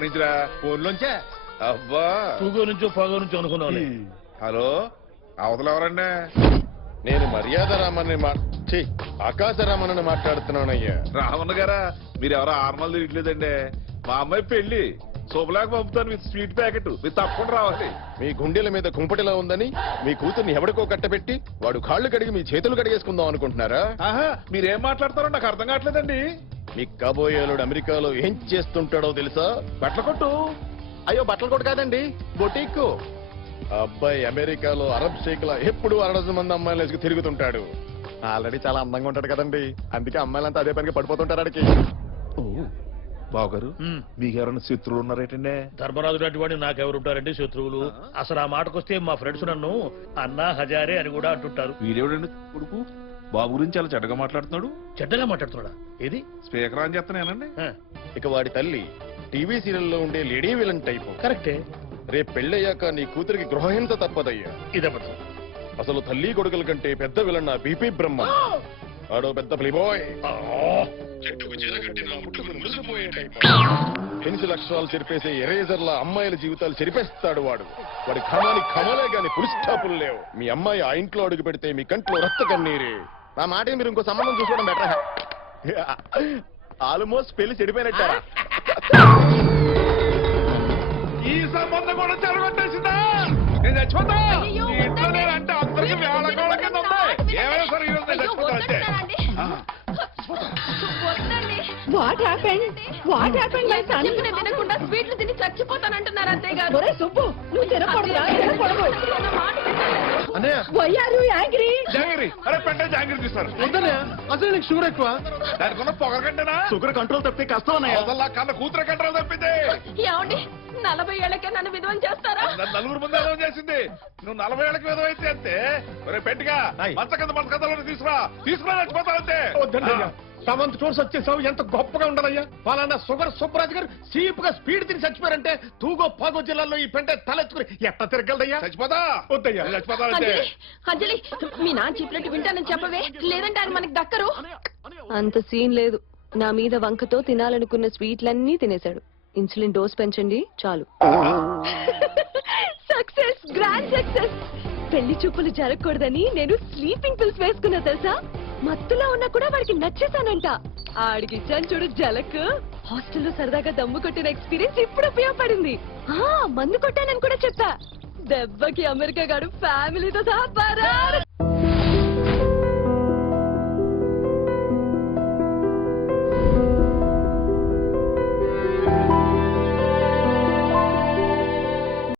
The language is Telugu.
ఎక్కడి నుంచిరా? ఫోన్ లోంచే. అబ్బా తూగో నుంచో పగో నుంచో అనుకున్నాను. హలో, అవతల ఎవరండి? నేను మర్యాద రామని ఆకాశరామని మాట్లాడుతున్నానయ్యా. రావణ గారా, మీరు ఎవరో ఆర్మల్ తిరగలేదండి. మా అమ్మాయి పెళ్లి శుభలాగా పంపుతాను విత్ స్వీట్ ప్యాకెట్. మీరు తప్పకుండా రావాలి. మీ గుండెల మీద కుంపటిలా ఉందని మీ కూతుర్ని ఎవడికో కట్టబెట్టి వాడు కాళ్ళు కడిగి మీ చేతులు కడిగేసుకుందాం అనుకుంటున్నారా? ఆహా, మీరేం మాట్లాడతారో నాకు అర్థం కావట్లేదండి. మీ కాబోయేలుడు అమెరికాలో ఏం చేస్తుంటాడో తెలుసా? బట్టల కొట్టు. అయ్యో బట్టలు కూడా కాదండి, బొటీకు. అబ్బాయి అమెరికాలో అరబ్ షేక్లా ఎప్పుడు 100 మంది అమ్మాయిలు వేసుకు తిరుగుతుంటాడు. ఆల్రెడీ చాలా అందంగా ఉంటాడు కదండి, అందుకే అమ్మాయిలంతా అదే పనికి పడిపోతుంటారు అడికి. బావగారు, మీకు ఎవరైనా శత్రువులు ఉన్నారేటండి? ధర్మరాజు లాంటి వాడిని నాకెవరుంటారండి శత్రువులు? అసలు ఆ మాటకొస్తే మా ఫ్రెండ్స్ నన్ను అన్నా హజారే అని కూడా అంటుంటారు. వీడేవిడండి కొడుకు బాబు గురించి చాలా చెడ్డగా మాట్లాడుతున్నాడు. చెడ్డగా మాట్లాడుతున్నాడా? ఏది స్పీకర్ అని చెప్తానేనండి. ఇక వాడి తల్లి టీవీ సీరియల్లో ఉండే లేడీ విలన్ టైపు. కరెక్టే. రేపు పెళ్ళయ్యాక నీ కూతురికి గృహహింస తప్పదయ్యా. ఇదబద్ధం. అసలు తల్లి కొడుకుల కంటే పెద్ద విలన్ నా బీపీ బ్రహ్మ. ఆడో పెద్ద ప్లేబాయ్. పెన్సిల్ అక్షరాలు చెరిపేసే ఎరేజర్ల అమ్మాయిల జీవితాలు చెరిపేస్తాడు వాడు. వాడి ఖమాని ఖమలే గాని పులి స్టాపులు లేవు. మీ అమ్మాయి ఆ ఇంట్లో అడుగు పెడితే మీ కంట్లో రక్త కన్నీరే. నా మాట మీరు ఇంకో సంబంధం చూసుకోవడం బెటర్. ఆల్మోస్ట్ పెళ్లి చెడిపోయినట్టారా? ఈ సంబంధం కూడా చెడగొట్టేసిందా? నేను చచ్చిపోతా. ఇంట్లో అంటే అందరికి వేళకోళ కింద ఉంది. ఏమైనా సరే ఈ రోజు నేను చచ్చిపోతా అంటే. What happened my son? వినకుండా స్వీట్లు తిని చచ్చిపోతానంటున్నారు అత్తయ్య గారు. ఒరే సుబ్బు, నువ్వు తినకూడదురా, తినకూడదు. Why are you angry? Jangiri, అరే పెట్టే జాంగిరి తీస్తారు. అసలు నీకు షుగర్ ఎక్కువ. దానికి ఉన్న పొగరగంటేనా? షుగర్ కంట్రోల్ తప్పితే కష్టం అన్నయ్య. అసలు కన్న కూతురు కంట్రోల్ తప్పింది. ఏమండి, 40 ఏళ్లకే నన్ను విధవం చేస్తారా? నలుగురు ముందు ఏదో చేసింది. నువ్వు 40 ఏళ్ళకి విధవ అయితే అంతే. ఒరే పెట్టిగా మంచ కథలో తీసుకురా చచ్చిపోతా అంతే. సమంత్ టూర్స్ వచ్చేసావు, ఎంత గొప్పగా ఉండదయ్యా. వాళ్ళ షుగర్ సుబ్బరాజు గారు సీపుగా స్పీడ్ తిని చచ్చిపోయారంటే తూగో పాగో జిల్లాలో ఈ పెంట తలెత్తుకుని ఎట్లా తిరగలదయ్యా? చచ్చిపోతా. వద్దయ్యా, చచ్చిపోతా అంతే. అంజలి, మీ నాన్న చెప్పినట్టు వింటానని చెప్పవే, లేదంటే ఆయన మనకి దక్కరు. అంత సీన్ లేదు. నా మీద వంకతో తినాలనుకున్న స్వీట్లన్నీ తినేశాడు. ఇన్సులిన్ డోస్ పెంచండి చాలు. Success, grand success. పెళ్లి చూపులు జరగకూడదని నేను స్లీపింగ్ పిల్స్ వేసుకున్నా తెలుసా? మత్తులో ఉన్నా కూడా వాడికి నచ్చేసానంట. ఆడికి ఇచ్చాను చూడు జలక్. హాస్టల్లో సరదాగా దమ్ము కొట్టిన ఎక్స్పీరియన్స్ ఇప్పుడు ఉపయోగపడింది. మందు కొట్టానని కూడా చెప్పా. దెబ్బకి అమెరికా గాడు ఫ్యామిలీతో సహా పరా.